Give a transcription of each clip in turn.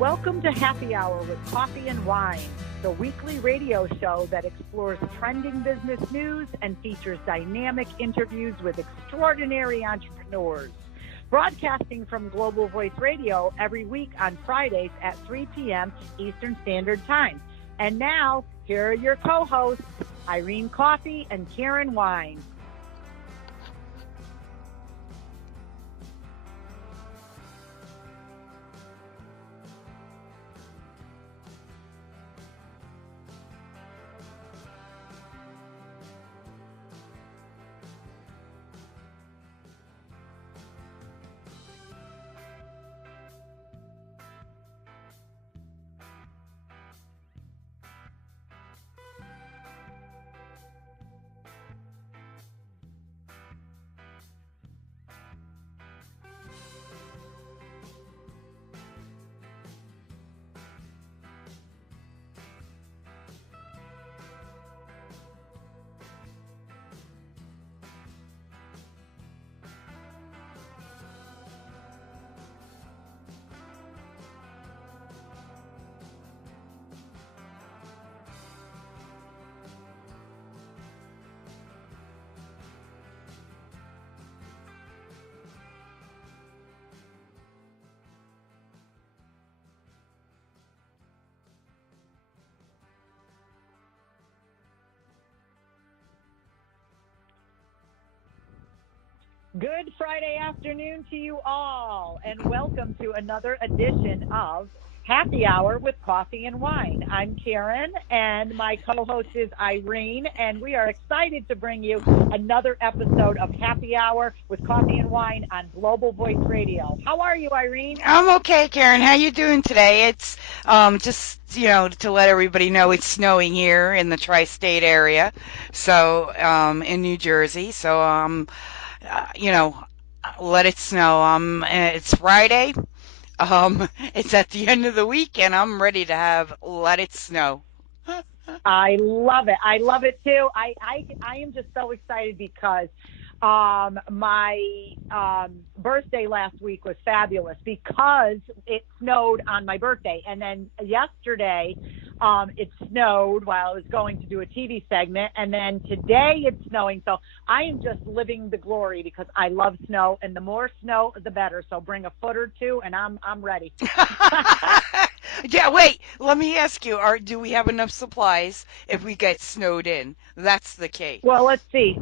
Welcome to Happy Hour with Coffee and Wine, the weekly radio show that explores trending business news and features dynamic interviews with extraordinary entrepreneurs. Broadcasting from Global Voice Radio every week on Fridays at 3 p.m. Eastern Standard Time. And now, here are your co-hosts, Irene Coffee and Karen Wine. Good Friday afternoon to you all, and welcome to another edition of Happy Hour with Coffee and Wine. I'm Karen, and my co-host is Irene, and we are excited to bring you another episode of Happy Hour with Coffee and Wine on Global Voice Radio. How are you, Irene? I'm okay, Karen. How you doing today? It's just, to let everybody know, it's snowing here in the tri-state area, so in New Jersey. So, let it snow. It's Friday. It's at the end of the week, and I'm ready to have let it snow. I love it. I love it too. I am just so excited because my birthday last week was fabulous because it snowed on my birthday. And then yesterday, it snowed while I was going to do a TV segment. And then today it's snowing. So I am just living the glory because I love snow, and the more snow, the better. So bring a foot or two and I'm ready. Yeah, wait, let me ask you, do we have enough supplies if we get snowed in? That's the key. Well, let's see.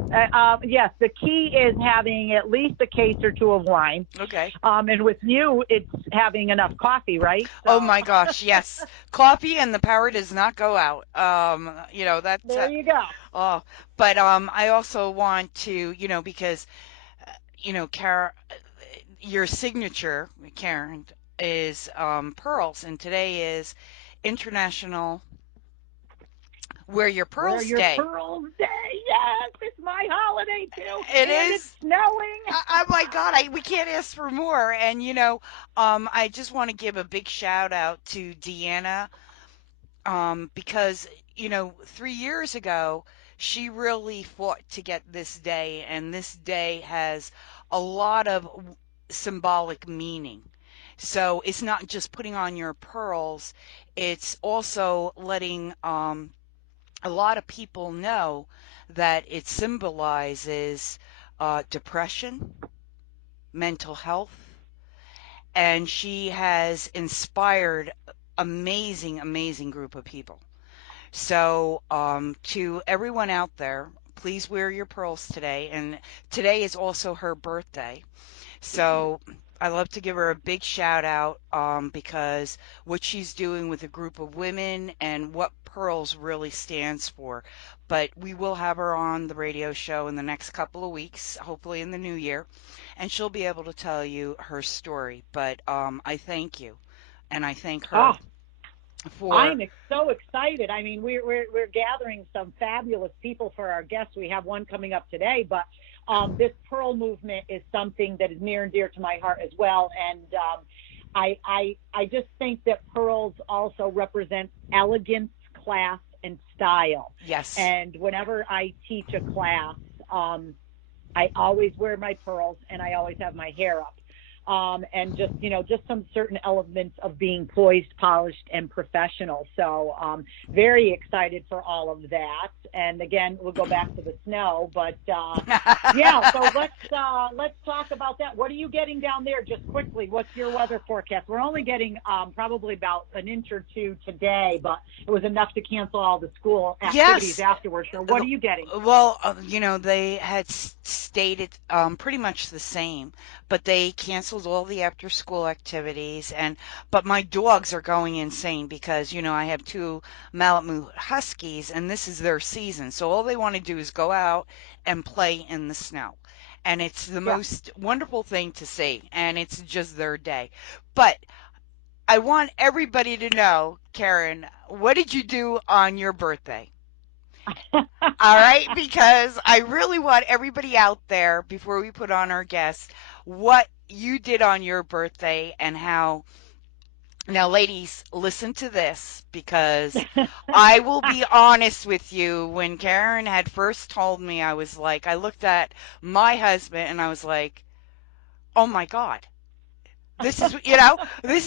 Yes, the key is having at least a case or two of wine. Okay. And with you, it's having enough coffee, right? So. Oh my gosh, yes. Coffee and the power does not go out. That's there you go. Oh, but I also want to, because Karen, your signature, Karen, is pearls, and today is International Wear Your Pearls Day. Wear Your Pearls Day, yes, it's my holiday too. It and is. It's snowing. Oh my God, we can't ask for more. And I just want to give a big shout out to Deanna, because 3 years ago she really fought to get this day, and this day has a lot of symbolic meaning. So it's not just putting on your pearls, it's also letting a lot of people know that it symbolizes depression, mental health, and she has inspired amazing, amazing group of people. So to everyone out there, please wear your pearls today. And today is also her birthday. So I love to give her a big shout out because what she's doing with a group of women and what Pearls really stands for. But we will have her on the radio show in the next couple of weeks, hopefully in the new year, and she'll be able to tell you her story. But I thank you, and I thank her. I'm so excited. I mean, we're gathering some fabulous people for our guests. We have one coming up today, but this Pearl movement is something that is near and dear to my heart as well. And I just think that pearls also represent elegance, class, and style. Yes. And whenever I teach a class, I always wear my pearls and I always have my hair up. and just, just some certain elements of being poised, polished, and professional. So very excited for all of that. And again, we'll go back to the snow, but yeah. So let's talk about that. What are you getting down there? Just quickly, what's your weather forecast? We're only getting probably about an inch or two today, but it was enough to cancel all the school activities Yes. afterwards. So what are you getting? Well, they had stated pretty much the same, but they canceled all the after school activities. But my dogs are going insane because, I have two Malamute Huskies and this is their season. So all they want to do is go out and play in the snow. And it's the Yeah. most wonderful thing to see, and it's just their day. But I want everybody to know, Karen, what did you do on your birthday? All right, because I really want everybody out there, before we put on our guests, what you did on your birthday and how. Now, ladies, listen to this because I will be honest with you. When Karen had first told me, I looked at my husband and I was like, oh my God. This is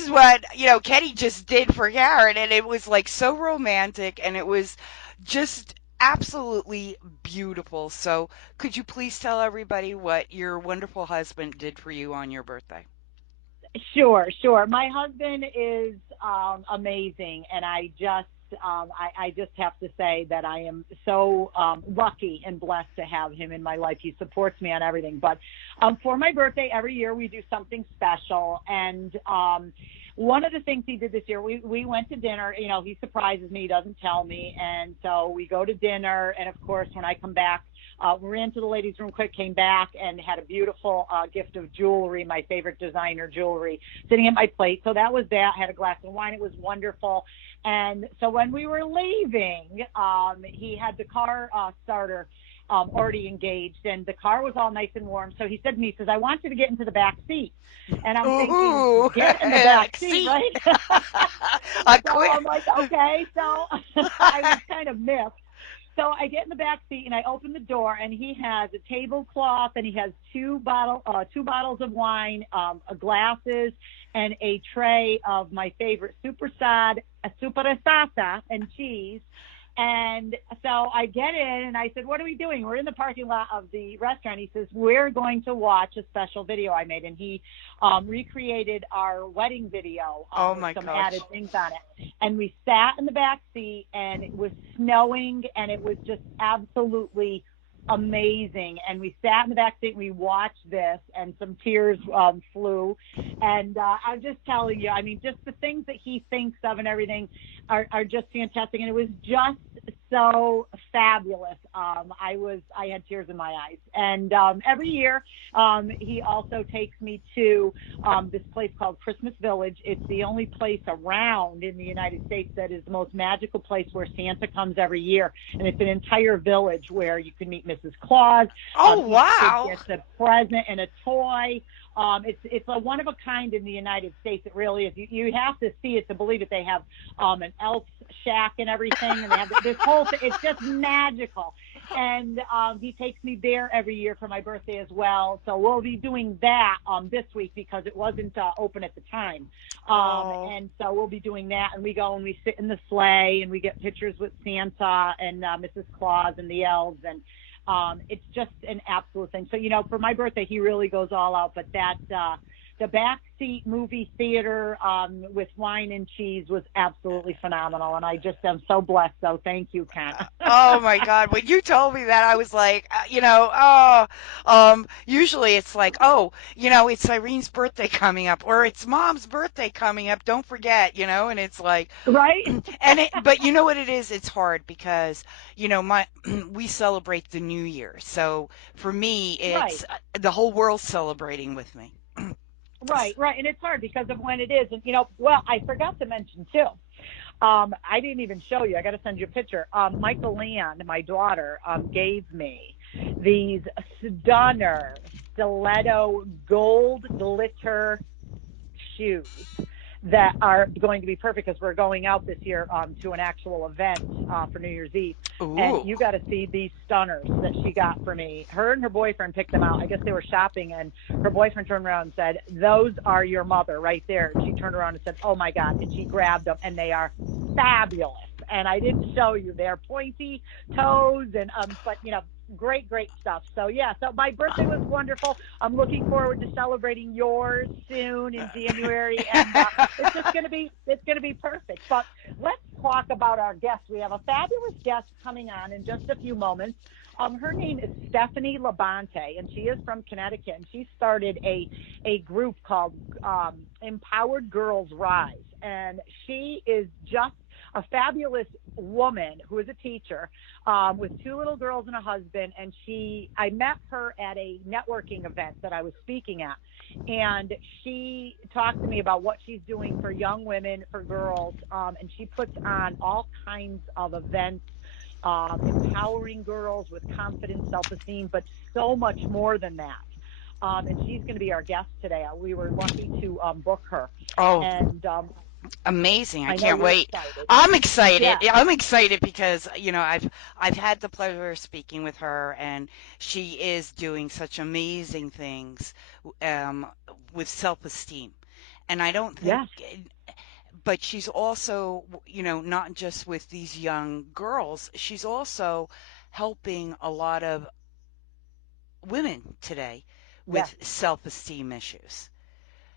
what, Kenny just did for Karen. And it was like so romantic and it was just absolutely beautiful. So could you please tell everybody what your wonderful husband did for you on your birthday? Sure, sure. My husband is amazing, and I just have to say that I am so lucky and blessed to have him in my life. He supports me on everything. But for my birthday, every year we do something special, and one of the things he did this year, we went to dinner. He surprises me, he doesn't tell me, and so we go to dinner. And of course, when I come back, we ran to the ladies' room quick, came back, and had a beautiful gift of jewelry, my favorite designer jewelry, sitting at my plate. So that was that. I had a glass of wine. It was wonderful. And so when we were leaving, he had the car starter already engaged, and the car was all nice and warm. So he said to me, he says, I want you to get into the back seat. And I'm thinking, Ooh, get in the back seat, seat. right? I So quit. I'm like, okay. So I was kind of miffed. So I get in the back seat and I open the door, and he has a tablecloth, and he has two bottles of wine, glasses, and a tray of my favorite supersata and cheese. And so I get in and I said, what are we doing? We're in the parking lot of the restaurant. He says, we're going to watch a special video I made. And he recreated our wedding video Oh with my some gosh. added things on it. And we sat in the back seat, and it was snowing, and it was just absolutely amazing. And we sat in the back seat and we watched this, and some tears flew. And I'm just telling you, I mean, just the things that he thinks of and everything are just fantastic. And it was just so fabulous. I had tears in my eyes. And every year, he also takes me to this place called Christmas Village. It's the only place around in the United States that is the most magical place where Santa comes every year. And it's an entire village where you can meet Mrs. Claus. Oh, Each kid wow. gets a present and a toy. It's a one of a kind in the United States. It really is. You have to see it to believe it. They have an elf shack and everything, and they have this whole thing. It's just magical. And he takes me there every year for my birthday as well. So we'll be doing that this week because it wasn't open at the time. And so we'll be doing that. And we go and we sit in the sleigh, and we get pictures with Santa and Mrs. Claus and the elves. And it's just an absolute thing. So, for my birthday, he really goes all out. But that the backseat movie theater with wine and cheese was absolutely phenomenal. And I just am so blessed. So thank you, Ken. Oh my God. When you told me that, I was like, usually it's like, it's Irene's birthday coming up or it's mom's birthday coming up. Don't forget, and it's like, Right? but you know what it is? It's hard because, we celebrate the New Year. So for me, Right. it's the whole world's celebrating with me. Right. And it's hard because of when it is. And, well, I forgot to mention, too. I didn't even show you. I got to send you a picture. Michael Land, my daughter, gave me these stunner stiletto gold glitter shoes that are going to be perfect because we're going out this year to an actual event for New Year's Eve. And Ooh. you got to see these stunners that she got for me. Her and her boyfriend picked them out. I guess they were shopping, and her boyfriend turned around and said, "Those are your mother right there." And she turned around and said, "Oh my God!" And she grabbed them, and they are fabulous. And I didn't show you; they're pointy toes, and but great, great stuff. So yeah, so my birthday was wonderful. I'm looking forward to celebrating yours soon in January, and it's gonna be perfect. But let's talk about our guest. We have a fabulous guest coming on in just a few moments. Her name is Stephanie LaBonte, and she is from Connecticut, and she started a group called Empowered Girls Rise, and she is just a fabulous woman who is a teacher with two little girls and a husband. And I met her at a networking event that I was speaking at. And she talked to me about what she's doing for young women, for girls. And she puts on all kinds of events, empowering girls with confidence, self-esteem, but so much more than that. And she's going to be our guest today. We were lucky to book her. Oh, And amazing. I I know can't you're wait. excited. I'm excited. Yeah. I'm excited because, I've had the pleasure of speaking with her, and she is doing such amazing things um, with self-esteem. And I don't think, Yes. but she's also, not just with these young girls, she's also helping a lot of women today Yes. with self-esteem issues.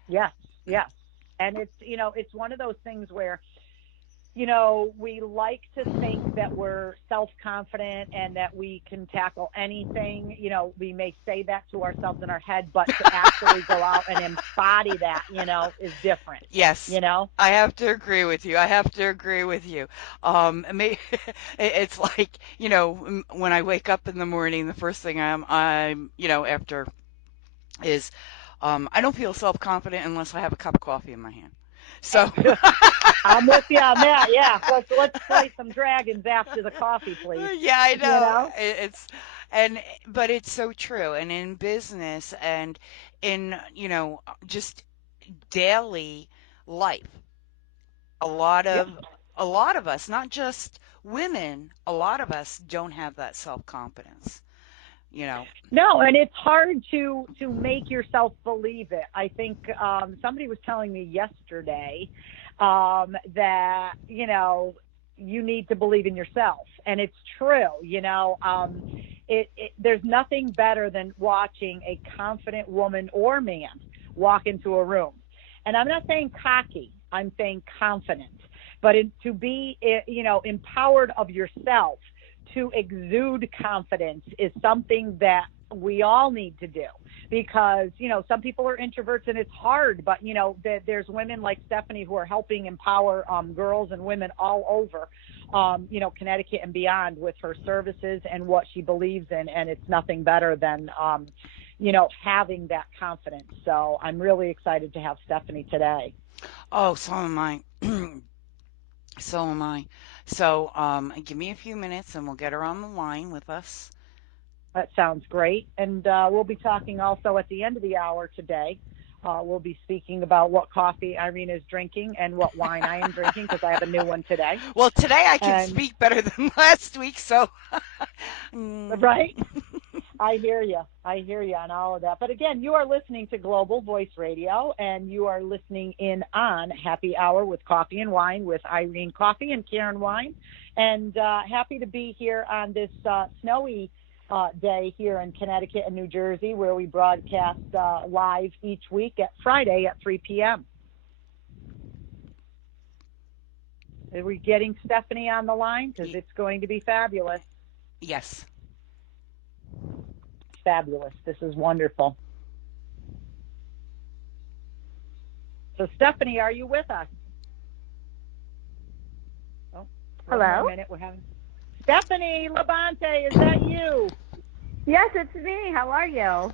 Yes, yes. And it's one of those things where, we like to think that we're self-confident and that we can tackle anything. We may say that to ourselves in our head, but to actually go out and embody that, is different, Yes, you know? I have to agree with you. I have to agree with you. It's like, when I wake up in the morning, the first thing after is, I don't feel self-confident unless I have a cup of coffee in my hand. So, I'm with you on that. Yeah. Let's slay some dragons after the coffee, please. yeah, I You know. know? And but it's so true. And in business and in, just daily life, a lot Yeah. of a lot of us, not just women, a lot of us don't have that self-confidence, you know. No, and it's hard to make yourself believe it. I think somebody was telling me yesterday that you need to believe in yourself, and it's true. There's nothing better than watching a confident woman or man walk into a room, and I'm not saying cocky. I'm saying confident, but to be empowered of yourself, to exude confidence is something that we all need to do, because some people are introverts and it's hard, but there's women like Stephanie who are helping empower girls and women all over Connecticut and beyond with her services and what she believes in, and it's nothing better than having that confidence. So I'm really excited to have Stephanie today. Oh, so am I. So am I. So, give me a few minutes and we'll get her on the line with us. That sounds great. And we'll be talking also at the end of the hour today. We'll be speaking about what coffee Irene is drinking and what wine I am drinking, because I have a new one today. Well, today I can And speak better than last week, so mm, right, I hear you. I hear you on all of that. But again, you are listening to Global Voice Radio, and you are listening in on Happy Hour with Coffee and Wine with Irene Coffee and Karen Wine. And happy to be here on this snowy day here in Connecticut and New Jersey, where we broadcast live each week at Friday at 3 p.m. Are we getting Stephanie on the line? Because y- it's going to be fabulous. yes. Fabulous. This is wonderful. So, Stephanie, are you with us? Oh, one more Hello? minute. We're having Stephanie LaBonte. Is that you? Yes, it's me. How are you?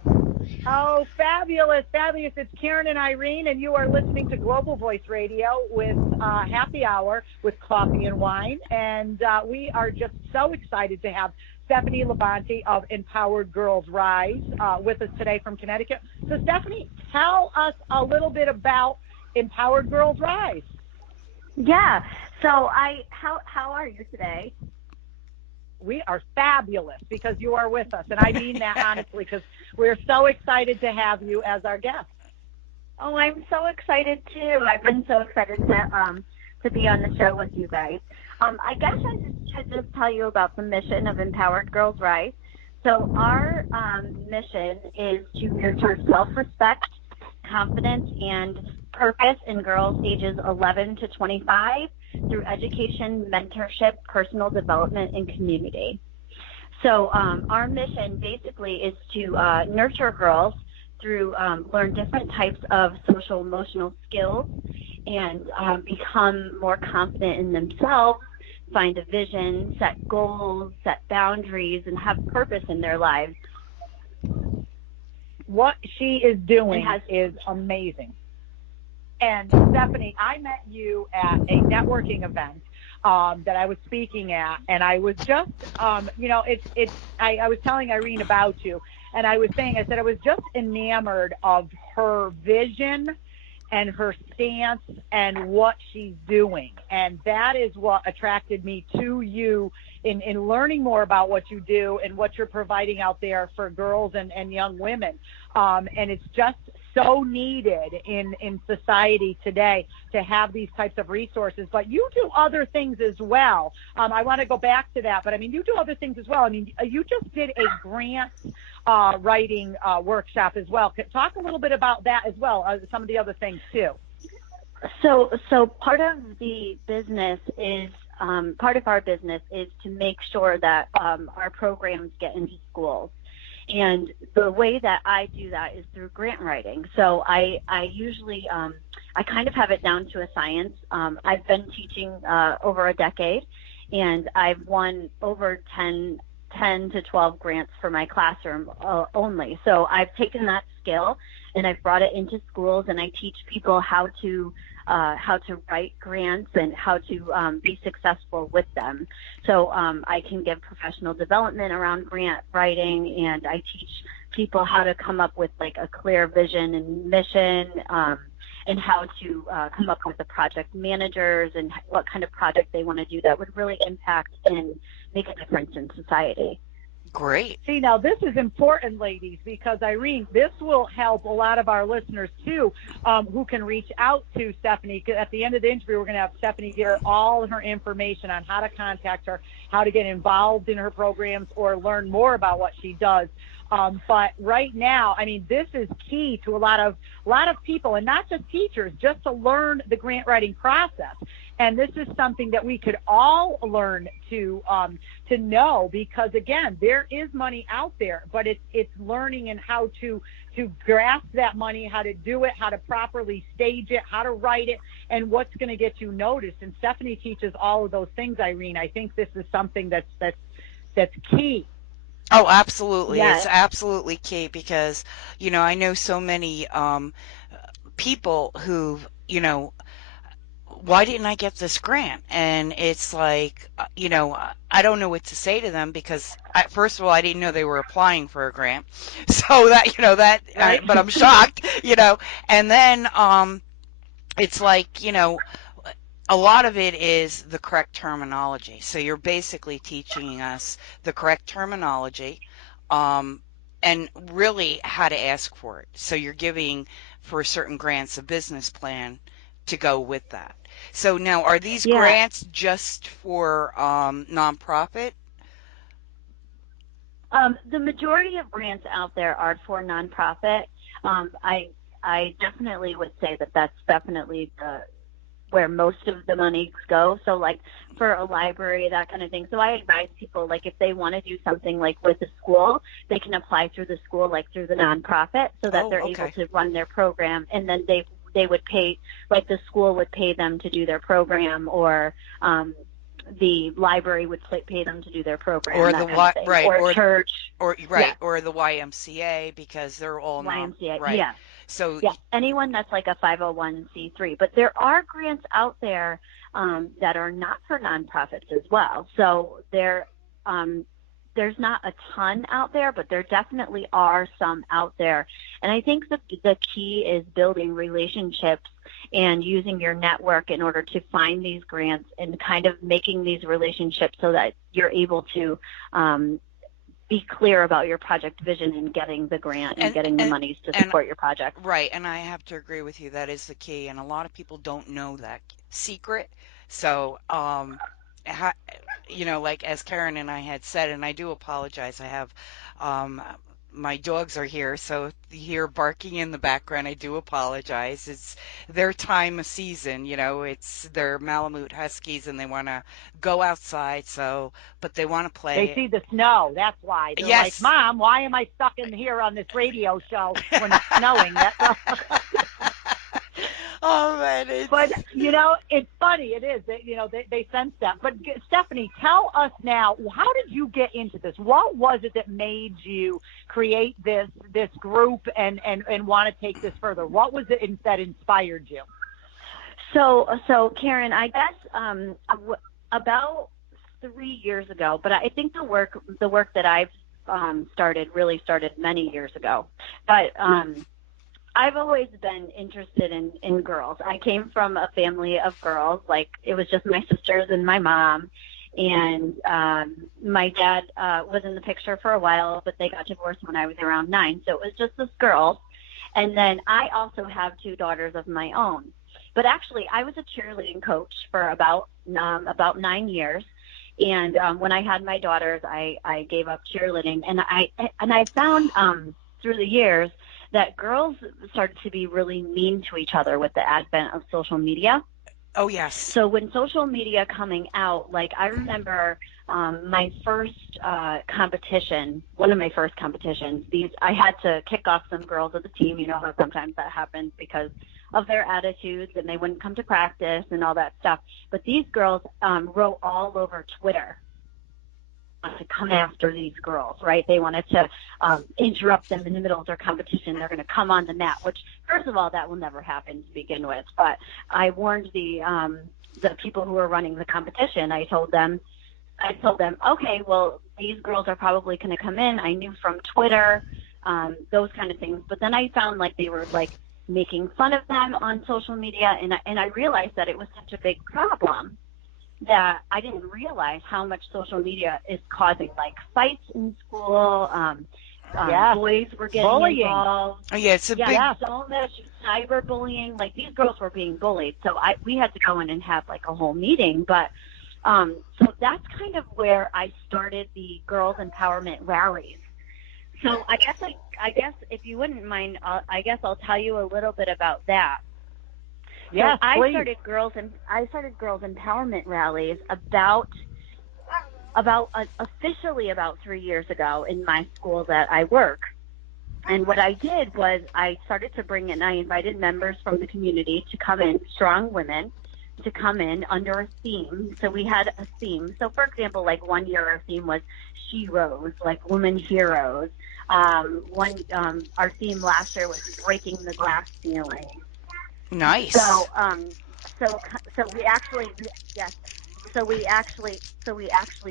Oh, fabulous, fabulous. It's Karen and Irene, and you are listening to Global Voice Radio with Happy Hour with Coffee and Wine. And we are just so excited to have Stephanie LaBonte of Empowered Girls Rise with us today from Connecticut. So, Stephanie, tell us a little bit about Empowered Girls Rise. Yeah. So how are you today? we are fabulous because you are with us. And I mean that honestly, because we're so excited to have you as our guest. Oh, I'm so excited too. I've been so excited to be on the show with you guys. I guess I should just tell you about the mission of Empowered Girls Rise. So our mission is to nurture self-respect, confidence, and purpose in girls ages 11 to 25 through education, mentorship, personal development, and community. So our mission basically is to nurture girls through learn different types of social emotional skills and become more confident in themselves, find a vision, set goals, set boundaries, and have purpose in their lives. What she is doing is amazing. And Stephanie, I met you at a networking event that I was speaking at, and I was just, I was telling Irene about you, and I said I was just enamored of her vision and her stance and what she's doing. And that is what attracted me to you in learning more about what you do and what you're providing out there for girls and young women. And it's just so needed in society today to have these types of resources. But you do other things as well. I want to go back to that, but I mean, you do other things as well. I mean, you just did a grant writing workshop as well. Talk a little bit about that as well, some of the other things too. So part of the business is part of our business is to make sure that our programs get into schools. And the way that I do that is through grant writing. So I usually, I kind of have it down to a science. I've been teaching over a decade, and I've won over 10 to 12 grants for my classroom only. So I've taken that skill and I've brought it into schools, and I teach people how to write grants and how to be successful with them. So I can give professional development around grant writing, and I teach people how to come up with like a clear vision and mission, and how to come up with the project managers and what kind of project they want to do that would really impact and make a difference in society. Great. See, now this is important, ladies, because Irene, this will help a lot of our listeners too, who can reach out to Stephanie. At the end of the interview, we're going to have Stephanie hear all her information on how to contact her, how to get involved in her programs, or learn more about what she does. But right now, I mean, this is key to a lot of people, and not just teachers, just to learn the grant writing process. And this is something that we could all learn to know, because again, there is money out there, but it's learning and how to grasp that money, how to do it, how to properly stage it, how to write it, and what's going to get you noticed. And Stephanie teaches all of those things, Irene. I think this is something that's key. Oh, absolutely. Yes. It's absolutely key because, I know so many people who, why didn't I get this grant? And it's like, I don't know what to say to them because, first of all, I didn't know they were applying for a grant. So Right. but I'm shocked, and then it's like, a lot of it is the correct terminology. So you're basically teaching us the correct terminology, and really how to ask for it. So you're giving, for certain grants, a business plan to go with that. So now, are these grants just for nonprofit? The majority of grants out there are for nonprofit. I definitely would say that that's definitely where most of the money go. So like for a library, that kind of thing. So I advise people, like if they want to do something like with the school, they can apply through the school, like through the nonprofit, so that they're able to run their program, and then they would pay, like the school would pay them to do their program, or the library would pay them to do their program, or or church, or the YMCA, because they're all YMCA, right. Yeah. So anyone that's like a 501c3. But there are grants out there that are not for nonprofits as well. So they're there's not a ton out there, but there definitely are some out there. And I think the key is building relationships and using your network in order to find these grants and kind of making these relationships so that you're able to be clear about your project vision and getting the grant and getting the monies to support your project. Right, and I have to agree with you. That is the key, and a lot of people don't know that secret. So, like as Karen and I had said, and I do apologize. I have my dogs are here, so if you hear barking in the background, I do apologize. It's their time of season, it's their Malamute Huskies and they want to go outside, but they want to play. They see the snow, that's why. They're Yes. like, Mom, why am I stuck in here on this radio show when it's snowing? That's Oh, man. But, it's funny. It is. They sense that. But, Stephanie, tell us now, how did you get into this? What was it that made you create this group and want to take this further? What was it that inspired you? So Karen, I guess about 3 years ago, but I think the work that I've really started many years ago. But I've always been interested in girls. I came from a family of girls. Like, it was just my sisters and my mom. And my dad was in the picture for a while, but they got divorced when I was around 9. So it was just us girls. And then I also have 2 daughters of my own. But actually, I was a cheerleading coach for about 9 years. And when I had my daughters, I gave up cheerleading. And I found through the years that girls started to be really mean to each other with the advent of social media. Oh, yes. So when social media coming out, like, I remember my first competition, one of my first competitions, I had to kick off some girls of the team. You know how sometimes that happens because of their attitudes and they wouldn't come to practice and all that stuff. But these girls wrote all over Twitter to come after these girls, right? They wanted to interrupt them in the middle of their competition. They're going to come on the mat, which, first of all, that will never happen to begin with. But I warned the people who were running the competition. I told them, okay, well, these girls are probably going to come in. I knew from Twitter, those kind of things. But then I found like they were like making fun of them on social media, and I realized that it was such a big problem that I didn't realize how much social media is causing, like, fights in school. Boys were getting bullying. Involved. Oh, yeah, it's a big... so much cyberbullying. Like, these girls were being bullied. So we had to go in and have, like, a whole meeting. But so that's kind of where I started the girls empowerment rallies. So I guess if you wouldn't mind, I'll tell you a little bit about that. Yes, so please. I started girls empowerment rallies officially about 3 years ago in my school that I work. And what I did was I started to bring in, I invited members from the community to come in, strong women, to come in under a theme. So we had a theme. So, for example, like one year our theme was Sheroes, like women heroes. Our theme last year was breaking the glass ceiling. Nice. So we actually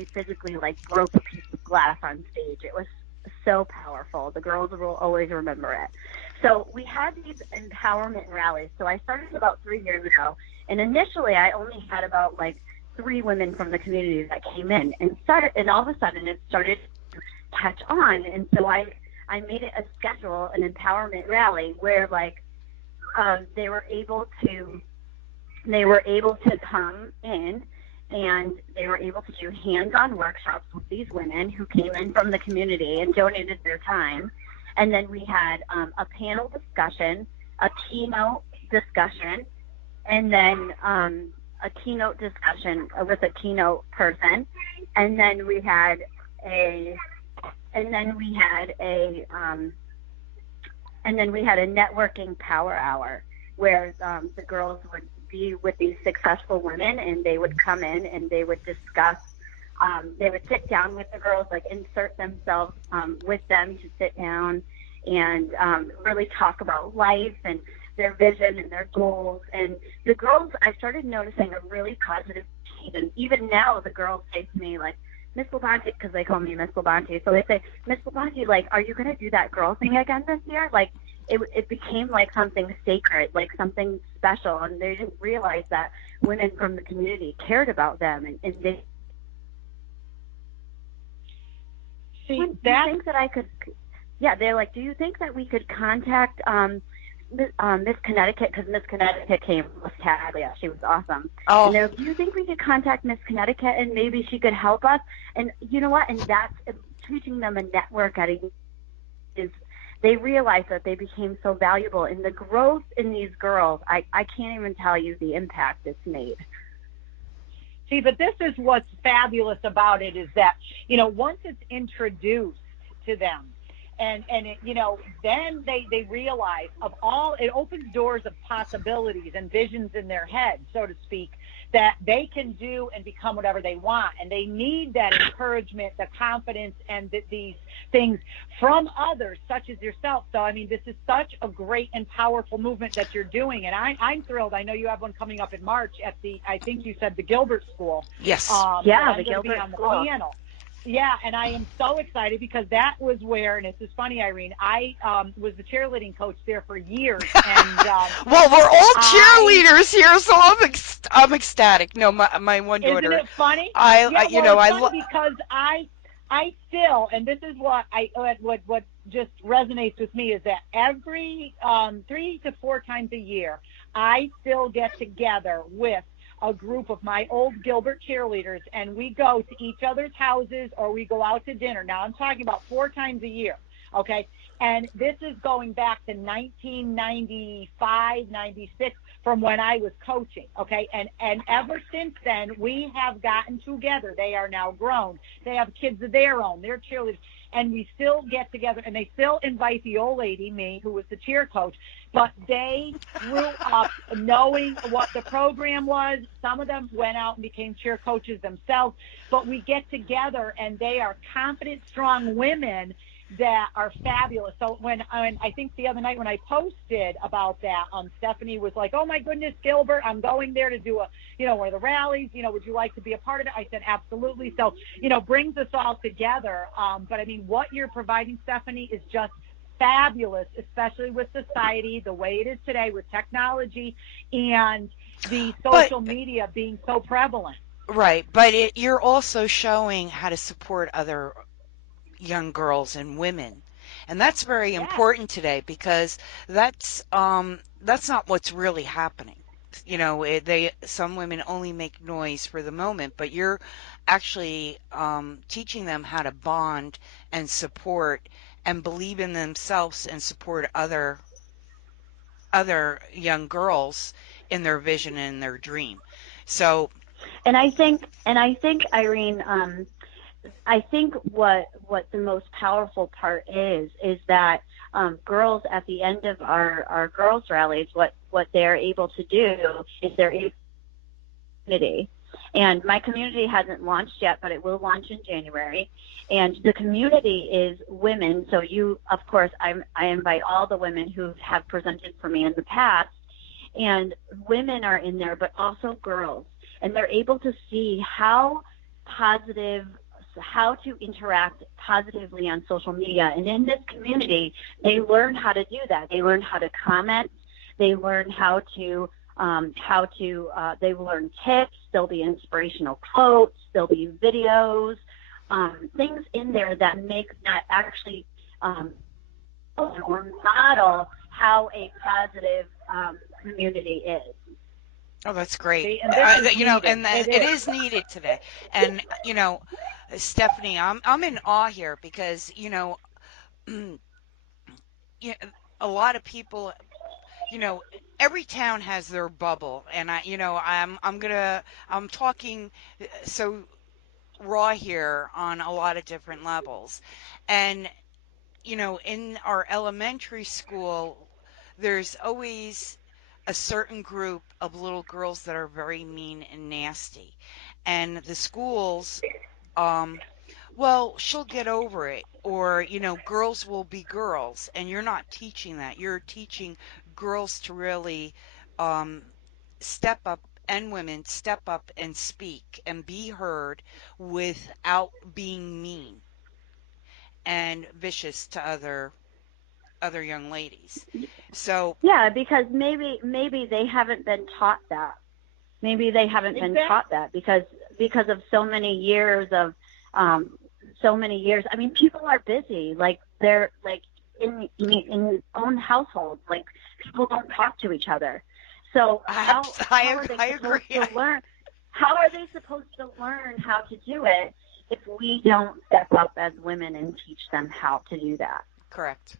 physically like broke a piece of glass on stage. It was so powerful. The girls will always remember it. So we had these empowerment rallies. So I started about 3 years ago, and initially I only had about like 3 women from the community that came in, and all of a sudden it started to catch on. And so I made it a schedule, an empowerment rally where like they were able to come in and they were able to do hands-on workshops with these women who came in from the community and donated their time. And then we had a panel discussion, a keynote discussion, and then a keynote discussion with a keynote person. And then we had a networking power hour where the girls would be with these successful women, and they would come in and they would discuss. They would sit down with the girls, like insert themselves with them to sit down and really talk about life and their vision and their goals. And the girls, I started noticing a really positive change. And even now, the girls say to me, like, Miss LaBonte, because they call me Miss LaBonte. So they say, Miss LaBonte, like, are you going to do that girl thing again this year? Like, it became like something sacred, like something special, and they didn't realize that women from the community cared about them, and they. See, Do you think that I could? Yeah, they're like, do you think that we could contact Miss Connecticut, because Miss Connecticut came with Talia. She was awesome. And Oh, they're, do you think we could contact Miss Connecticut and maybe she could help us? And you know what? And that's teaching them a network is they realize that they became so valuable. And the growth in these girls, I can't even tell you the impact it's made. see, but this is what's fabulous about it is that, once it's introduced to them, and it, then they realize it opens doors of possibilities and visions in their head, so to speak, that they can do and become whatever they want. And they need that encouragement, the confidence, and these things from others such as yourself. So, I mean, this is such a great and powerful movement that you're doing. And I'm thrilled. I know you have one coming up in March at I think you said the Gilbert School. yes. Yeah, the Gilbert on the School. piano. Yeah, and I am so excited because that was where, and it's just funny, Irene, I was the cheerleading coach there for years. And Well, we're all cheerleaders here, so I'm ecstatic. No, my one daughter. Isn't it funny? I It's funny because I still, and this is what what just resonates with me is that every 3 to 4 times a year, I still get together with a group of my old Gilbert cheerleaders, and we go to each other's houses or we go out to dinner. Now, I'm talking about 4 times a year, okay? And this is going back to 1995, 96, from when I was coaching, okay? And ever since then, we have gotten together. They are now grown. They have kids of their own. They're cheerleaders. And we still get together, and they still invite the old lady, me, who was the cheer coach, but they grew up knowing what the program was. Some of them went out and became cheer coaches themselves, but we get together, and they are confident, strong women that are fabulous. So when I think the other night when I posted about that, Stephanie was like, "Oh my goodness, Gilbert, I'm going there to do one of the rallies. Would you like to be a part of it?" I said, "Absolutely." So, brings us all together. But I mean, what you're providing, Stephanie, is just fabulous, especially with society the way it is today, with technology and the social media being so prevalent. Right, but you're also showing how to support other young girls and women. And that's very Yes. important today because that's not what's really happening. Some women only make noise for the moment, but you're actually teaching them how to bond and support and believe in themselves and support other young girls in their vision and their dream. So, And I think Irene, I think what the most powerful part is that girls at the end of our girls rallies, what they're able to do is they're able to unity. And my community hasn't launched yet, but it will launch in January. And the community is women. So of course, I invite all the women who have presented for me in the past. And women are in there, but also girls. And they're able to see how to interact positively on social media. And in this community, they learn how to do that. They learn how to comment. They learn they learn tips. There'll be inspirational quotes. There'll be videos, things in there that actually or model how a positive community is. oh, that's great. See, and this is needed. It is needed today. And Stephanie, I'm in awe here because yeah, a lot of people, you know, every town has their bubble, and I'm talking so raw here on a lot of different levels, and in our elementary school, there's always a certain group of little girls that are very mean and nasty. And the schools, well, she'll get over it. Or, girls will be girls. And you're not teaching that. You're teaching girls to really um, step up and women step up and speak and be heard without being mean and vicious to other young ladies. So Yeah, because maybe they haven't been taught that. Maybe they haven't been taught that because of so many years of I mean, people are busy. Like they're like in own households. Like people don't talk to each other. So how are they supposed to learn? How are they supposed to learn how to do it if we don't step up as women and teach them how to do that? Correct.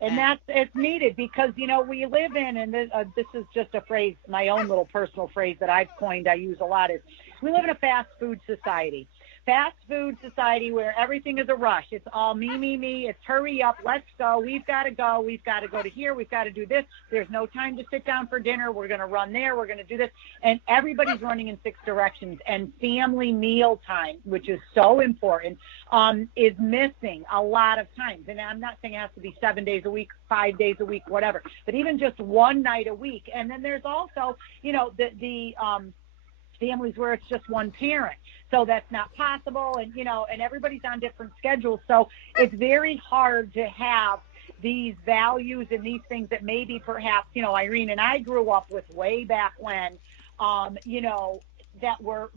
And it's needed because, we live in, and this is just a phrase, my own little personal phrase that I've coined, I use a lot, is we live in a fast food society. Fast food society where everything is a rush. It's all me. It's hurry up. Let's go. We've got to go. We've got to go to here. We've got to do this. There's no time to sit down for dinner. We're going to run there. We're going to do this. And everybody's running in 6 directions. And family meal time, which is so important, is missing a lot of times. And I'm not saying it has to be 7 days a week, 5 days a week, whatever, but even just one night a week. And then there's also, the families where it's just one parent. So that's not possible. And, and everybody's on different schedules. So it's very hard to have these values and these things that maybe perhaps, Irene and I grew up with way back when, that were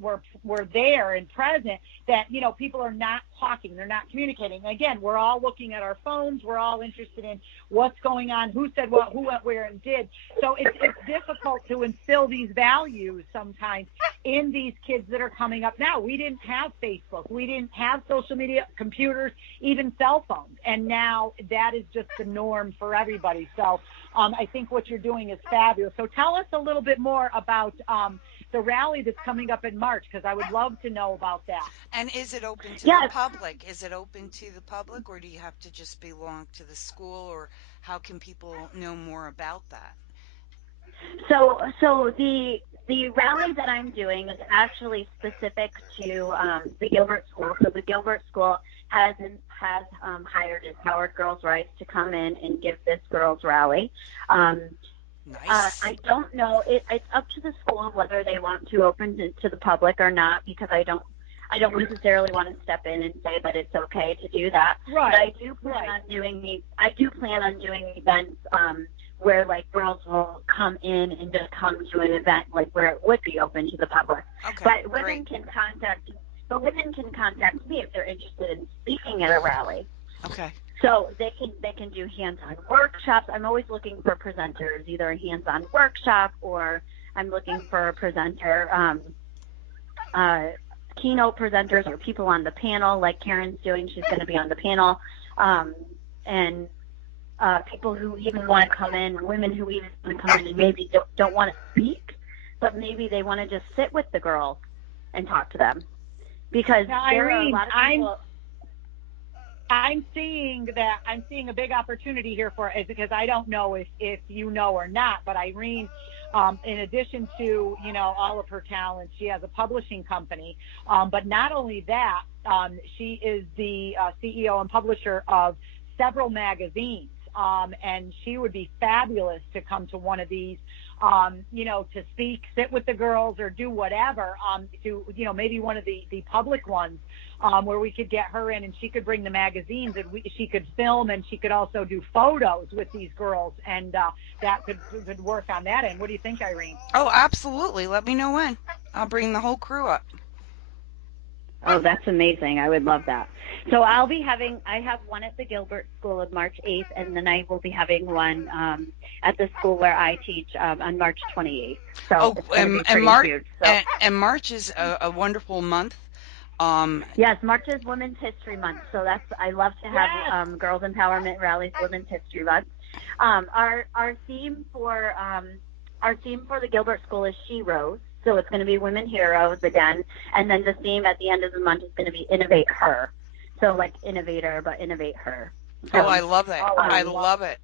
there and present, that, people are not talking, they're not communicating. Again, we're all looking at our phones, we're all interested in what's going on, who said what, who went where and did. So it's difficult to instill these values sometimes in these kids that are coming up now. We didn't have Facebook, we didn't have social media, computers, even cell phones, and now that is just the norm for everybody. So I think what you're doing is fabulous. So tell us a little bit more about the rally that's coming up in March, because I would love to know about that. And is it open to the public? Is it open to the public, or do you have to just belong to the school, or how can people know more about that? So the rally that I'm doing is actually specific to the Gilbert School. So the Gilbert School has hired Empowered Girls' Rights to come in and give this girls' rally. Nice. I don't know. It's up to the school whether they want to open to the public or not, because I don't necessarily want to step in and say that it's okay to do that. Right. But I do plan on doing events where like girls will come in and just come to an event like where it would be open to the public. Okay, but women can contact me if they're interested in speaking at a rally. Okay. So they can do hands-on workshops. I'm always looking for presenters, either a hands-on workshop or I'm looking for a presenter, keynote presenters or people on the panel like Karen's doing. She's going to be on the panel. And people who even want to come in, women who even want to come in and maybe don't want to speak, but maybe they want to just sit with the girls and talk to them. Because now, there Irene, are a lot of people... I'm seeing a big opportunity here for it, because I don't know if you know or not, but Irene, in addition to, all of her talents, she has a publishing company. But not only that, she is the CEO and publisher of several magazines. And she would be fabulous to come to one of these, to speak, sit with the girls or do whatever, to, maybe one of the public ones, where we could get her in and she could bring the magazines and she could film, and she could also do photos with these girls, and that could work on that end. What do you think, Irene? Oh, absolutely. Let me know when. I'll bring the whole crew up. Oh, that's amazing. I would love that. So I have one at the Gilbert School on March 8th, and then I will be having one at the school where I teach on March 28th. So huge. So. And March is a wonderful month. Yes, March is Women's History Month, so I love to have girls empowerment rallies, Women's History Month. Our theme for the Gilbert School is She Rose. So it's going to be Women Heroes again. And then the theme at the end of the month is going to be Innovate Her. So like innovator, but innovate her. So, I love that. I love it.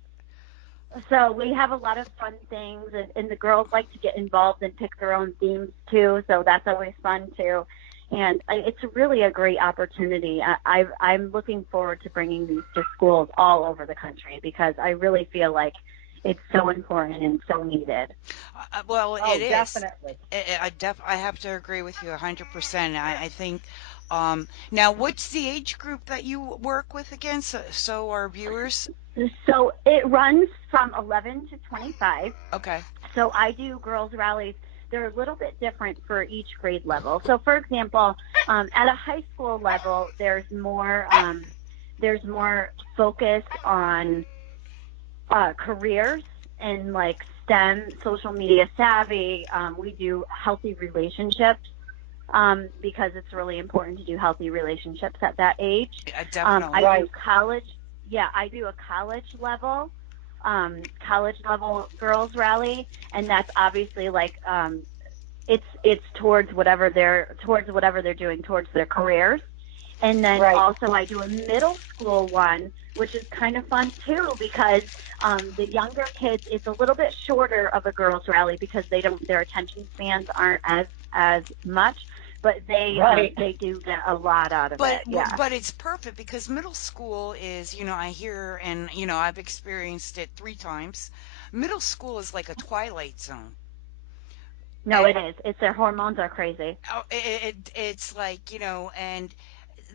So we have a lot of fun things, and the girls like to get involved and pick their own themes too. So that's always fun too. And it's really a great opportunity. I'm looking forward to bringing these to schools all over the country, because I really feel like it's so important and so needed. Well, Oh, it is. definitely. I have to agree with you 100%. I think. Now, what's the age group that you work with again? So our viewers. So it runs from 11 to 25. Okay. So I do girls rallies. They're a little bit different for each grade level. So, for example, at a high school level, there's more focus on careers and like STEM, social media savvy. We do healthy relationships because it's really important to do healthy relationships at that age. Definitely. I do college. Yeah, I do a college level girls rally, and that's obviously like it's towards whatever they're doing towards their careers. And then also I do a middle school one, which is kind of fun too because the younger kids, it's a little bit shorter of a girls rally because their attention spans aren't as much, but they do get a lot out of it. Yeah. But it's perfect because middle school is, I hear and I've experienced it 3 times. Middle school is like a twilight zone. No, it is. It's their hormones are crazy. It's like, and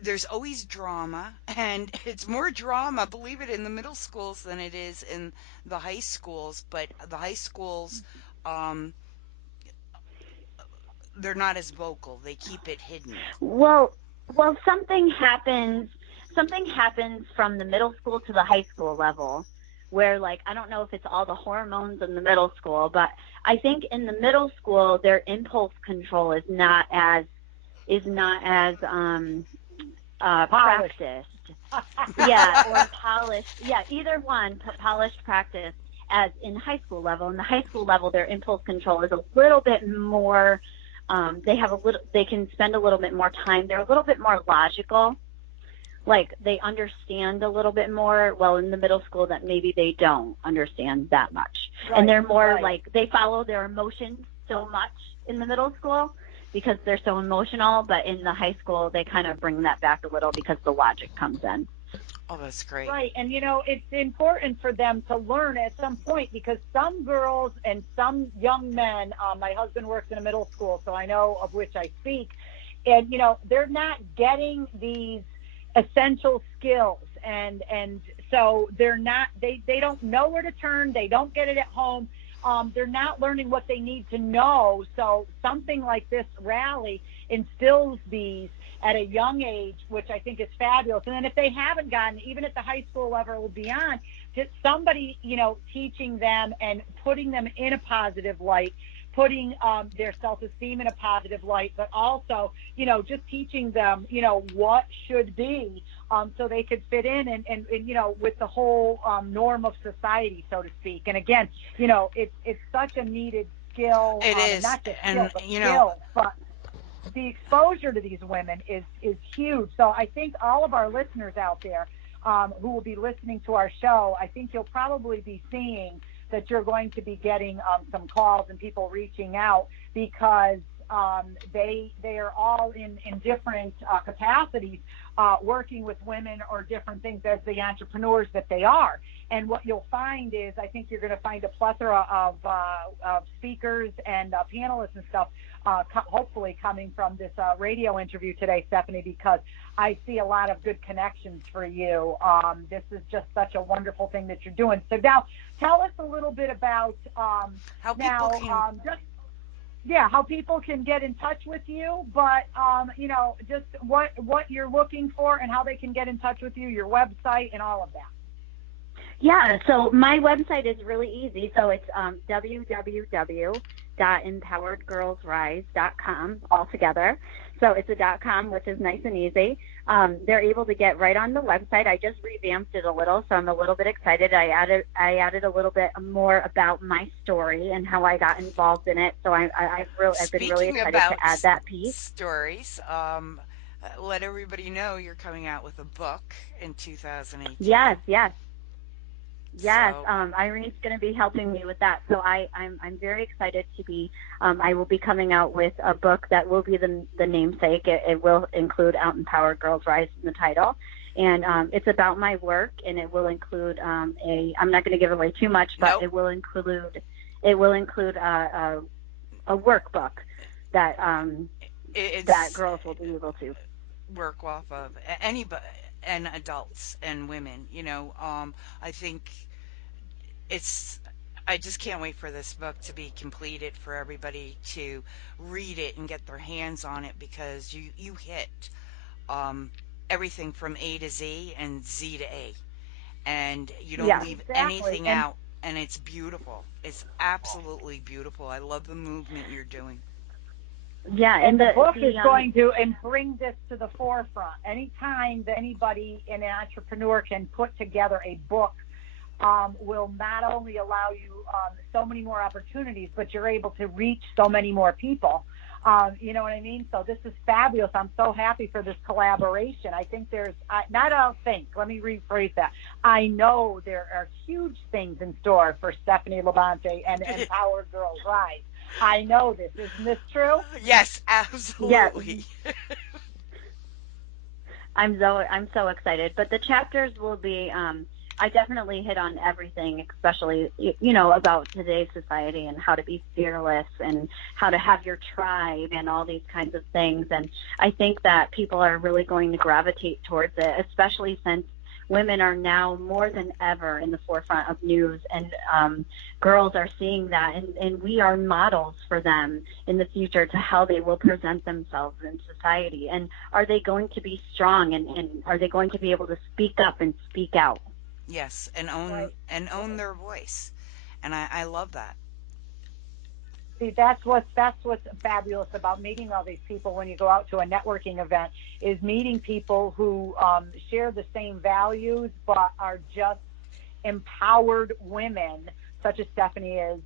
there's always drama, and it's more drama, believe it, in the middle schools than it is in the high schools. But the high schools, um, they're not as vocal. They keep it hidden. Well, something happens from the middle school to the high school level where like I don't know if it's all the hormones in the middle school, but I think in the middle school their impulse control is not as practiced. Yeah, or polished. Yeah, either one, polished practice as in high school level. In the high school level, their impulse control is a little bit more. They can spend a little bit more time. They're a little bit more logical. Like they understand a little bit more. Well, in the middle school, that maybe they don't understand that much, and they're more like they follow their emotions so much in the middle school because they're so emotional. But in the high school, they kind of bring that back a little because the logic comes in. Oh, that's great. Right. And, it's important for them to learn at some point because some girls and some young men, my husband works in a middle school, so I know of which I speak, and, they're not getting these essential skills. And so they don't know where to turn. They don't get it at home. They're not learning what they need to know. So something like this rally instills these at a young age, which I think is fabulous. And then if they haven't gotten, even at the high school level or beyond, just somebody, teaching them and putting them in a positive light, putting their self-esteem in a positive light, but also, just teaching them, what should be so they could fit in and with the whole norm of society, so to speak. And again, it's such a needed skill. It is. Not just and, skill, but the exposure to these women is huge. So I think all of our listeners out there who will be listening to our show, I think you'll probably be seeing that you're going to be getting some calls and people reaching out because they are all in different capacities working with women or different things as the entrepreneurs that they are. And what you'll find is I think you're going to find a plethora of speakers and panelists and stuff hopefully coming from this radio interview today, Stephanie, because I see a lot of good connections for you. This is just such a wonderful thing that you're doing. So now tell us a little bit about how people can get in touch with you, but just what you're looking for and how they can get in touch with you, your website and all of that. Yeah, so my website is really easy. So it's www.empoweredgirlsrise.com altogether. So it's a .com, which is nice and easy. They're able to get right on the website. I just revamped it a little, so I'm a little bit excited. I added a little bit more about my story and how I got involved in it. So I've been really excited to add that piece. Stories. Let everybody know you're coming out with a book in 2018. Yes. Irene's going to be helping me with that. So I'm very excited to be. I will be coming out with a book that will be the namesake. It will include Out Empowered Girls Rise in the title, and it's about my work, and it will include I'm not going to give away too much, but Nope. it will include a workbook that that It's girls will be able to. work off of anybody and adults and women. I think it's. I just can't wait for this book to be completed for everybody to read it and get their hands on it because you hit um, everything from A to Z and Z to A, and you don't Yes, leave exactly. anything out. And it's beautiful. It's absolutely beautiful. I love the movement you're doing. Yeah, And and the book is the going to and bring this to the forefront. Anytime that anybody, an entrepreneur, can put together a book, will not only allow you so many more opportunities, but you're able to reach so many more people. You know what I mean? So this is fabulous. I'm so happy for this collaboration. I think not I don't think, let me rephrase that. I know there are huge things in store for Stephanie LaBonte and Empowered Girls Rise. I know this. Isn't this true? Yes, yeah, absolutely. I'm so excited. But the chapters will be I definitely hit on everything, especially about today's society and how to be fearless and how to have your tribe and all these kinds of things. And I think that people are really going to gravitate towards it, especially since women are now more than ever in the forefront of news, and girls are seeing that, and we are models for them in the future to how they will present themselves in society. And are they going to be strong, and are they going to be able to speak up and speak out? Yes, Right. and own their voice. And I love that. See, that's what's fabulous about meeting all these people when you go out to a networking event is meeting people who share the same values but are just empowered women, such as Stephanie is,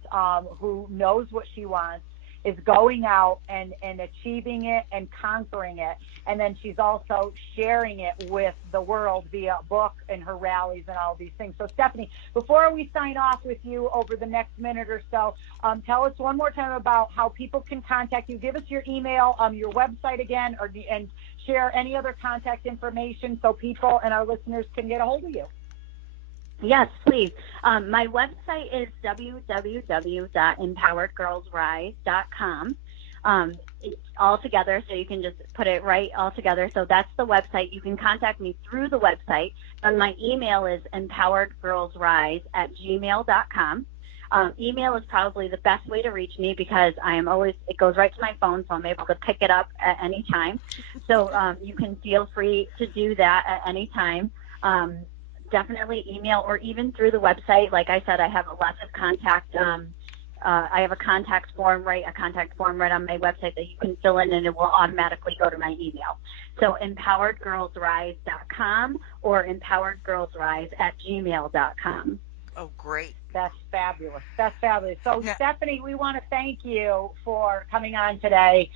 who knows what she wants, is going out and achieving it and conquering it. And then she's also sharing it with the world via book and her rallies and all these things. So, Stephanie, before we sign off with you over the next minute or so, tell us one more time about how people can contact you. Give us your email, your website again, and share any other contact information so people and our listeners can get a hold of you. Yes, please. My website is www.empoweredgirlsrise.com. It's all together, so you can just put it right all together. So that's the website. You can contact me through the website. And my email is empoweredgirlsrise@gmail.com. Email is probably the best way to reach me because it goes right to my phone, so I'm able to pick it up at any time. So you can feel free to do that at any time. Definitely email or even through the website. Like I said, I have lots of contact. I have a contact form right on my website that you can fill in, and it will automatically go to my email. So empoweredgirlsrise.com or empoweredgirlsrise@gmail.com. Oh, great. That's fabulous. That's fabulous. So, Yeah. Stephanie, we want to thank you for coming on today,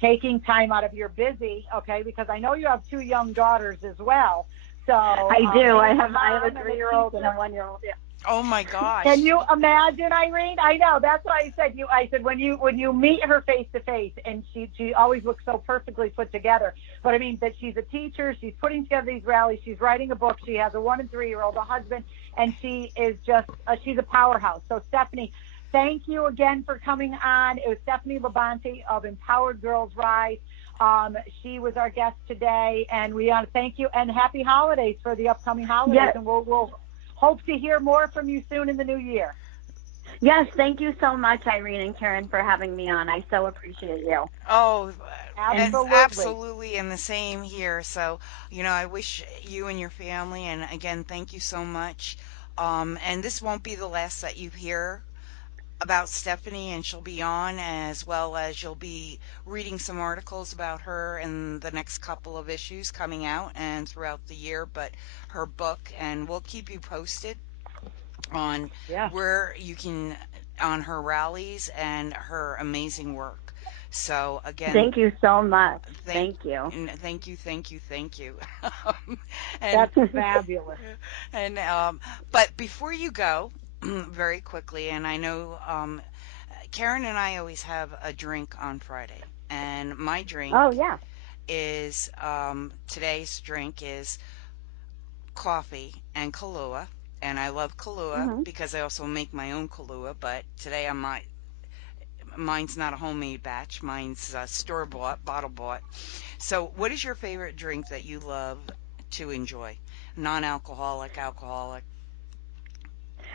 taking time out of your busy, okay, because I know you have two young daughters as well. So I do. I have a a 3-year-old and a teacher. 1-year-old. Yeah. Oh my Can gosh. you imagine, Irene? I know. That's what I said. I said when you meet her face to face, and she always looks so perfectly put together. But I mean that she's a teacher. She's putting together these rallies. She's writing a book. She has a 1 and 3-year-old, a husband, and she is just she's a powerhouse. So Stephanie, thank you again for coming on. It was Stephanie LaBonte of Empowered Girls Rise. She was our guest today, and we want to thank you and happy holidays for the upcoming holidays. Yes. And we'll hope to hear more from you soon in the new year. Yes. Thank you so much, Irene and Karen, for having me on. I so appreciate you. Oh, And and Absolutely. absolutely, and the same here. So, I wish you and your family, and again, thank you so much. And this won't be the last that you hear about Stephanie, and she'll be on as well as you'll be reading some articles about her in the next couple of issues coming out and throughout the year, but her book, and we'll keep you posted on Yeah. where you can on her rallies and her amazing work. So again, thank you so much. thank Thank you. thank you, thank you, thank you. and That's fabulous. and but before you go, very quickly, and I know Karen and I always have a drink on Friday, and my drink Oh, yeah. is today's drink is coffee and Kahlua, and I love Kahlua Hmm. because I also make my own Kahlua. But today mine's not a homemade batch. Mine's store bought, bottle bought. So, what is your favorite drink that you love to enjoy? Non-alcoholic, alcoholic.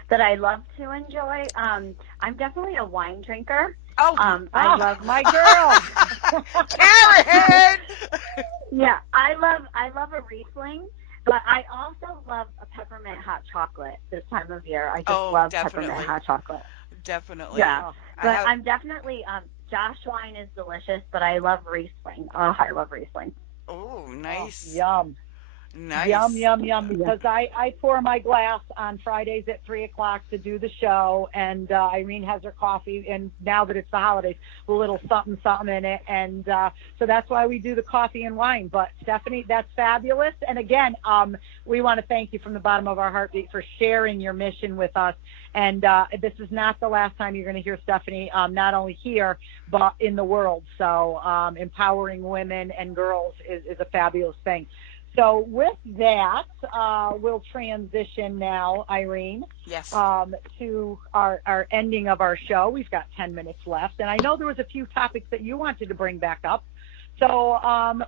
That I love to enjoy. I'm definitely a wine drinker. Oh, I Ah, love, my girl. Karen! yeah, I love a Riesling, but I also love a peppermint hot chocolate this time of year. I just Oh, love peppermint definitely, hot chocolate. definitely. Yeah, Oh, I but have. I'm definitely Josh wine is delicious, but I love Riesling. Oh, I love Riesling. Oh, oh, nice, yum. Yum, nice. yum, yum. Yeah. Because I pour my glass on Fridays at 3 o'clock to do the show, and Irene has her coffee. And now that it's the holidays, a little something, something in it, and so that's why we do the coffee and wine. But Stephanie, that's fabulous. And again, we want to thank you from the bottom of our heartbeat for sharing your mission with us. And this is not the last time you're going to hear Stephanie, not only here but in the world. So empowering women and girls is a fabulous thing. So with that, we'll transition now, Irene, Yes. to our ending of our show. We've got 10 minutes left, and I know there was a few topics that you wanted to bring back up. So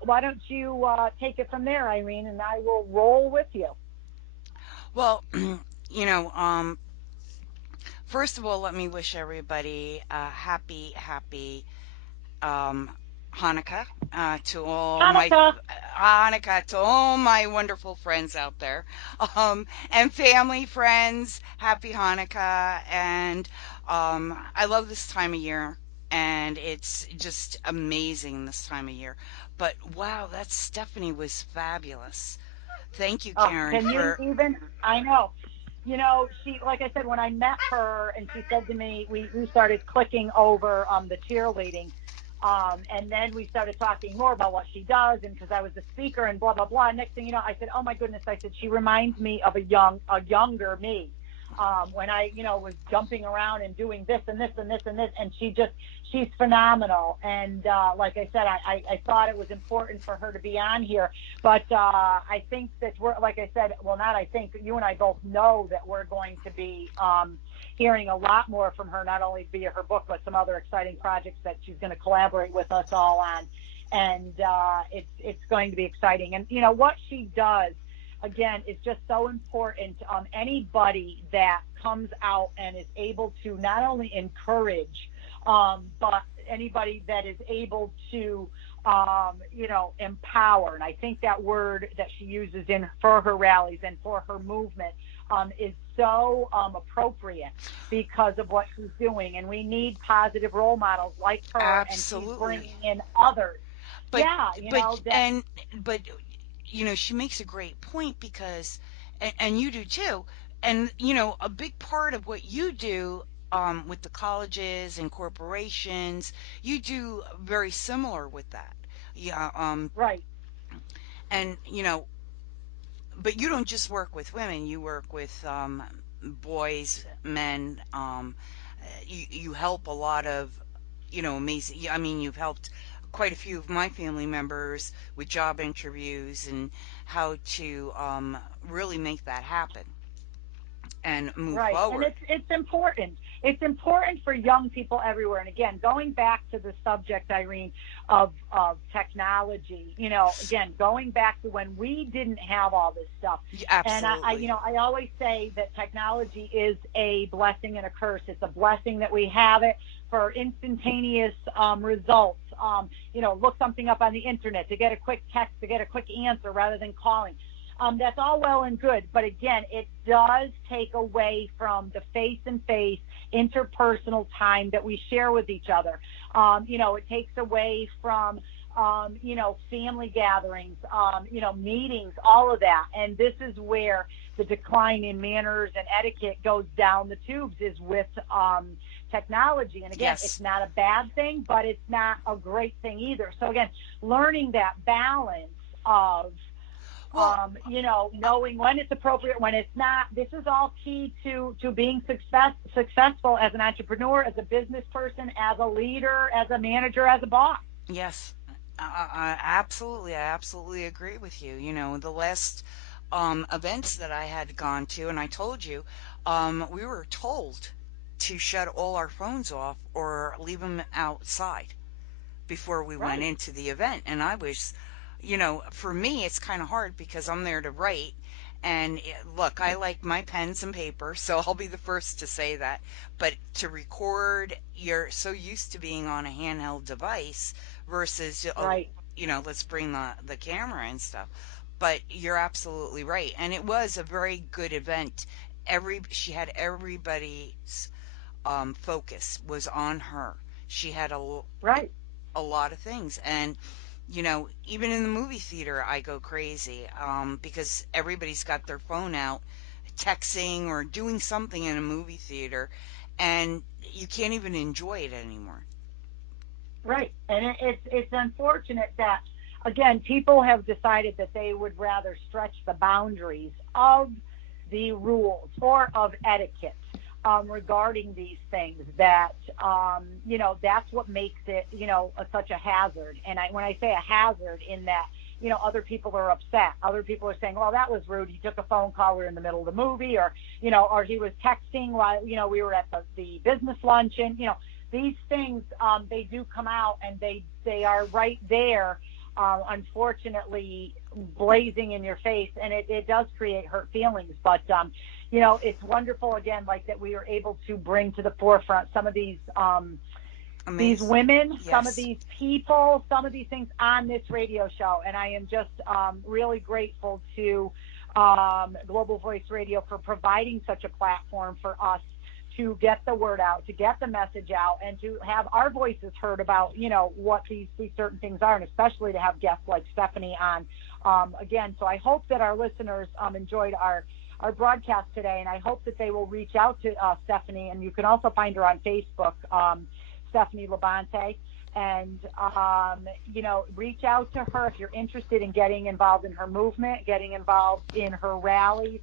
why don't you take it from there, Irene, and I will roll with you. Well, you know, first of all, let me wish everybody a happy um, Hanukkah to all my Hanukkah. Hanukkah to all my wonderful friends out there, and family, friends. Happy Hanukkah, and I love this time of year, and it's just amazing this time of year. But wow, that Stephanie was fabulous. Thank you, Oh, Karen, can you for even? I know. You know, she, like I said, when I met her and she said to me, we started clicking over the cheerleading. And then we started talking more about what she does, and because I was a speaker and blah blah blah. Next thing you know, I said, "Oh my goodness!" I said, "She reminds me of a younger me, when I, was jumping around and doing this and this and this and this." And she's phenomenal. And like I said, I thought it was important for her to be on here, but I think that we're, like I said, well, not I think, you and I both know that we're going to be hearing a lot more from her, not only via her book, but some other exciting projects that she's going to collaborate with us all on. And it's going to be exciting. And, what she does, again, is just so important. Anybody that comes out and is able to not only encourage, but anybody that is able to empower. And I think that word that she uses for her rallies and for her movement is so appropriate because of what she's doing. And we need positive role models like her, and she's absolutely. bringing in others. But Yeah, but that and but she makes a great point because and you do too. And a big part of what you do with the colleges and corporations, you do very similar with that. Yeah, right, and but you don't just work with women, you work with boys, men. You help a lot of, amazing. I mean, you've helped quite a few of my family members with job interviews and how to really make that happen and move right. And forward. it's important. It's important for young people everywhere. And again, going back to the subject, Irene, of technology, again, going back to when we didn't have all this stuff. And Absolutely. I always say that technology is a blessing and a curse. It's a blessing that we have it for instantaneous results. Look something up on the internet to get a quick text, to get a quick answer rather than calling. That's all well and good, but again, it does take away from the face-and-face interpersonal time that we share with each other. It takes away from family gatherings, meetings, all of that. And this is where the decline in manners and etiquette goes down the tubes, is with technology. And again, it's Yes. not a bad thing, but it's not a great thing either. So again, learning that balance of Well, knowing when it's appropriate, when it's not. This is all key to being successful as an entrepreneur, as a business person, as a leader, as a manager, as a boss. yes. I absolutely agree with you. The last events that I had gone to, and I told you, we were told to shut all our phones off or leave them outside before we went Right. into the event. And I was, for me, it's kind of hard because I'm there to write. And look, I like my pens and paper, so I'll be the first to say that. But to record, you're so used to being on a handheld device versus, Right. let's bring the camera and stuff. But you're absolutely right. And it was a very good event. She had everybody's focus was on her. She had Right. a lot of things. And, even in the movie theater, I go crazy because everybody's got their phone out, texting or doing something in a movie theater, and you can't even enjoy it anymore. Right. And it's unfortunate that, again, people have decided that they would rather stretch the boundaries of the rules or of etiquette regarding these things, that that's what makes it such a hazard. And when I say a hazard, in that other people are upset, other people are saying, well, that was rude, he took a phone call, we were in the middle of the movie, or or he was texting while we were at the business luncheon. These things, they do come out, and they are right there, unfortunately, blazing in your face, and it does create hurt feelings. But it's wonderful, again, like that we are able to bring to the forefront some of these Amazing. women, some of Yes. these people, some of these things on this radio show. And I am just really grateful to Global Voice Radio for providing such a platform for us to get the word out, to get the message out, and to have our voices heard about, what these certain things are, and especially to have guests like Stephanie on again. So I hope that our listeners enjoyed our broadcast today, and I hope that they will reach out to Stephanie, and you can also find her on Facebook, Stephanie LaBonte, and reach out to her if you're interested in getting involved in her movement, getting involved in her rallies.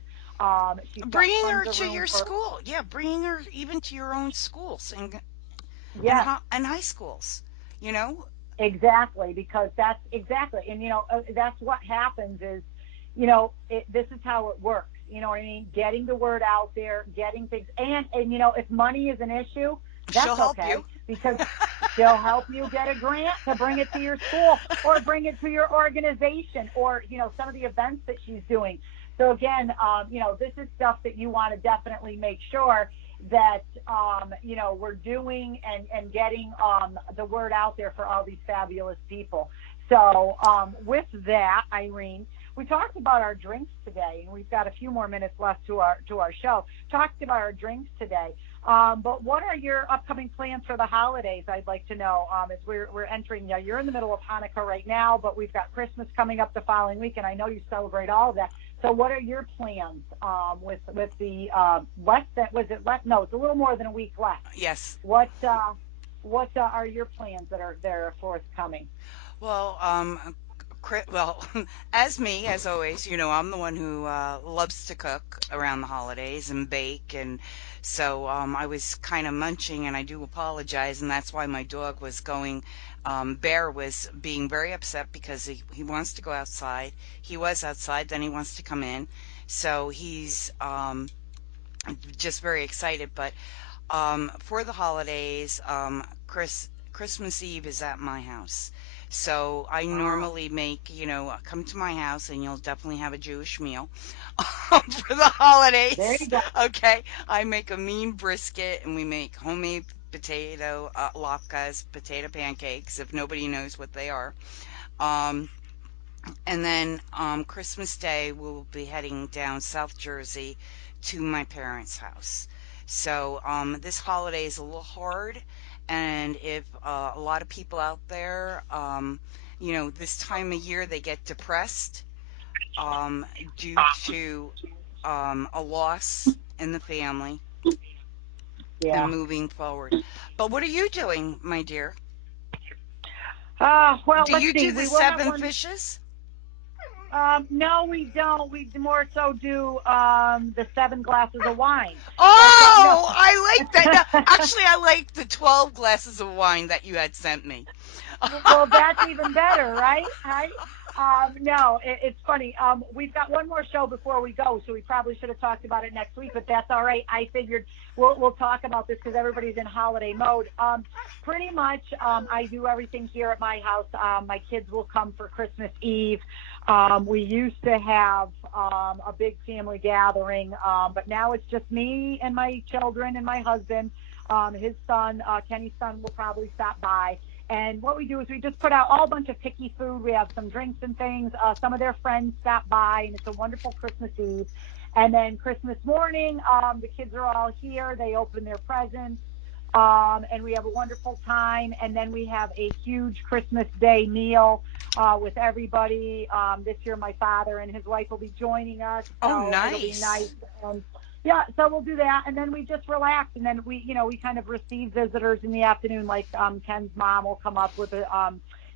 She's got Bringing her tons of to room your for, school. Yeah, bringing her even to your own schools yes, and high schools, you know? exactly, because that's exactly, and that's what happens is, this is how it works. You know what I mean? Getting the word out there, getting things, and if money is an issue, She'll that's help you. okay, because she'll help you get a grant to bring it to your school, or bring it to your organization, or some of the events that she's doing. So again, this is stuff that you want to definitely make sure that we're doing, and getting the word out there for all these fabulous people. So with that, Irene, we talked about our drinks today, and we've got a few more minutes left to our show. Talked about our drinks today. But what are your upcoming plans for the holidays? I'd like to know. As we're entering, you're in the middle of Hanukkah right now, but we've got Christmas coming up the following week, and I know you celebrate all of that. So what are your plans with the less than, was it less? No, it's a little more than a week left. Yes. What are your plans that are forthcoming? Well, well, as always, I'm the one who loves to cook around the holidays and bake, and so I was kind of munching, and I do apologize, and that's why my dog was going. Bear was being very upset because he wants to go outside. He was outside, then he wants to come in, so he's just very excited. But for the holidays, Christmas Eve is at my house. So I Ah, normally make, come to my house and you'll definitely have a Jewish meal for the there holidays. you go. Okay. I make a mean brisket and we make homemade potato latkes, potato pancakes, if nobody knows what they are. Um, and then Christmas Day, we'll be heading down South Jersey to my parents' house. So this holiday is a little hard, and if a lot of people out there, this time of year they get depressed um, due to a loss in the family and Yeah. moving forward. But what are you doing, my dear? Well, Do let's you see. do the We will have seven one. fishes? No, we don't. We more so do the 7 glasses of wine. But no. Oh, I like that. No, actually, I like the 12 glasses of wine that you had sent me. Well, that's even better, right? No, it's funny. We've got one more show before we go, so we probably should have talked about it next week, but that's all right. I figured we'll talk about this because everybody's in holiday mode. Pretty much, I do everything here at my house. My kids will come for Christmas Eve. We used to have a big family gathering, but now it's just me and my children and my husband. His son, Kenny's son, will probably stop by. And what we do is we just put out all a bunch of picky food. We have some drinks and things. Some of their friends stop by, and it's a wonderful Christmas Eve. And then Christmas morning, the kids are all here. They open their presents, and we have a wonderful time. And then we have a huge Christmas Day meal with everybody. This year, my father and his wife will be joining us. Oh, So nice. it'll be nice. Yeah, so we'll do that, and then we just relax, and then we kind of receive visitors in the afternoon, like Ken's mom will come up with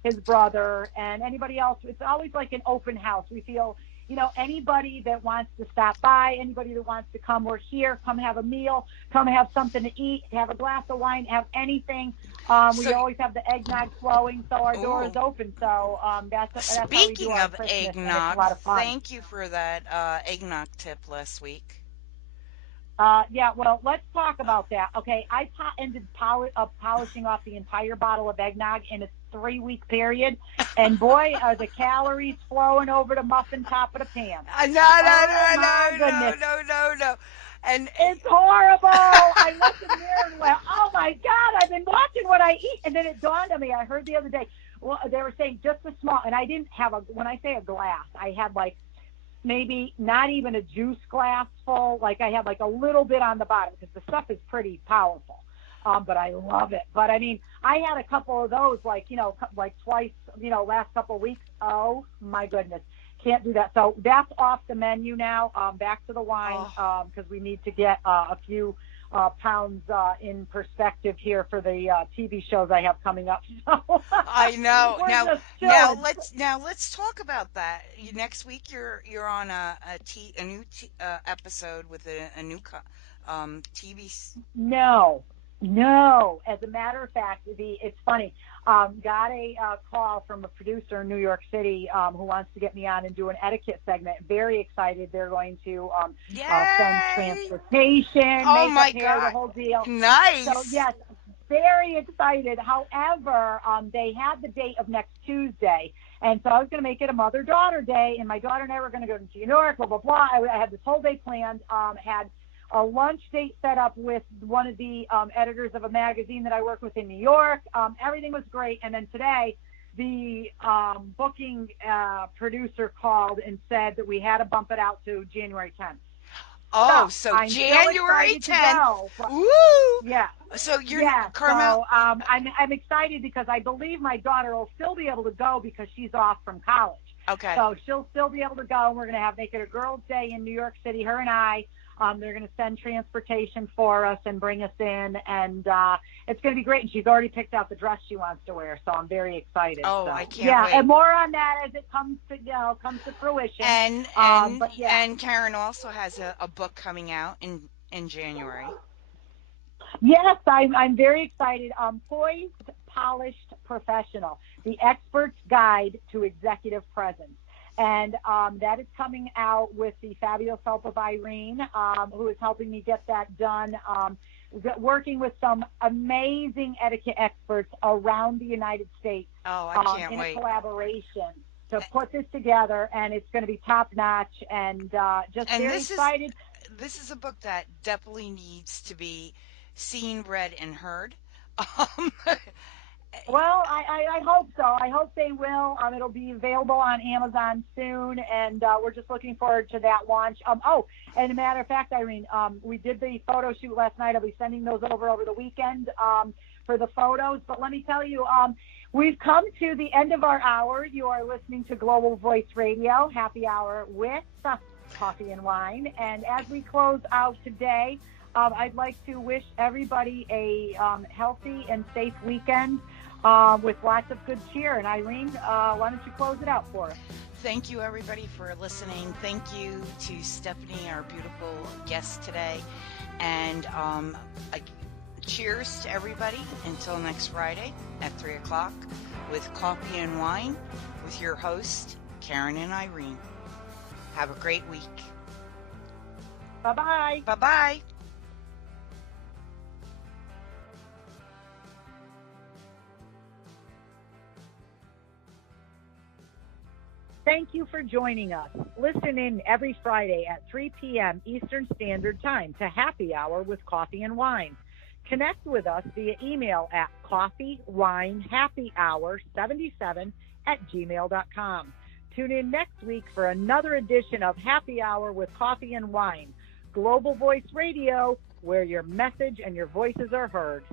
his brother and anybody else. It's always like an open house. We feel, anybody that wants to stop by, anybody that wants to come, we're here, come have a meal, come have something to eat, have a glass of wine, have anything. We always have the eggnog flowing, so our door is open. So that's how we do Speaking our of Christmas, and it's a eggnog, lot of fun. thank you for that eggnog tip last week. Yeah, well, let's talk about that. Okay, I ended polishing off the entire bottle of eggnog in a 3-week period, and boy, are the calories flowing over the muffin top of the pan. No. And it's horrible. I looked in the mirror and went, oh, my God, I've been watching what I eat. And then it dawned on me. I heard the other day, well, they were saying just a small, and I didn't have when I say a glass, I had like maybe not even a juice glass full. Like I had like a little bit on the bottom because the stuff is pretty powerful. But I love it. But I mean, I had a couple of those like twice, last couple of weeks. Oh my goodness. Can't do that. So that's off the menu now. Back to the wine because we need to get a few pounds in perspective here for the TV shows I have coming up. So I know. Now let's talk about that. Next week you're on a new episode with a new TV. No. As a matter of fact, it's funny. Got a call from a producer in New York City who wants to get me on and do an etiquette segment. Very excited. They're going to send transportation, makeup, hair, the whole deal. Nice. So, yes, very excited. However, they had the date of next Tuesday. And so I was going to make it a mother-daughter day, and my daughter and I were going to go to New York, blah, blah, blah. I had this whole day planned, had a lunch date set up with one of the editors of a magazine that I work with in New York. Everything was great. And then today, the booking producer called and said that we had to bump it out to January 10th. So January 10th. Woo! Yeah. So you're Carmel. So I'm excited because I believe my daughter will still be able to go because she's off from college. Okay. So she'll still be able to go. We're going to make it a girls' day in New York City, her and I. They're going to send transportation for us and bring us in, and it's going to be great. And she's already picked out the dress she wants to wear, so I'm very excited. Oh, so, I can't wait. And more on that as it comes to fruition. And Karen also has a book coming out in January. Yes, I'm very excited. Poised, Polished, Professional: The Expert's Guide to Executive Presence. And that is coming out with the fabulous help of Irene, who is helping me get that done, working with some amazing etiquette experts around the United States. Oh, I can't wait. In a collaboration to put this together, and it's going to be top-notch, and very excited. This is a book that definitely needs to be seen, read, and heard. Well, I hope so. I hope they will. It'll be available on Amazon soon, and we're just looking forward to that launch. And a matter of fact, Irene, we did the photo shoot last night. I'll be sending those over the weekend for the photos. But let me tell you, we've come to the end of our hour. You are listening to Global Voice Radio, Happy Hour with Coffee and Wine. And as we close out today, I'd like to wish everybody a healthy and safe weekend. With lots of good cheer. And Irene, why don't you close it out for us? Thank you, everybody, for listening. Thank you to Stephanie, our beautiful guest today. And cheers to everybody until next Friday at 3 o'clock with Coffee and Wine with your host, Karen and Irene. Have a great week. Bye-bye. Bye-bye. Thank you for joining us. Listen in every Friday at 3 p.m. Eastern Standard Time to Happy Hour with Coffee and Wine. Connect with us via email at coffeewinehappyhour77@gmail.com. Tune in next week for another edition of Happy Hour with Coffee and Wine, Global Voice Radio, where your message and your voices are heard.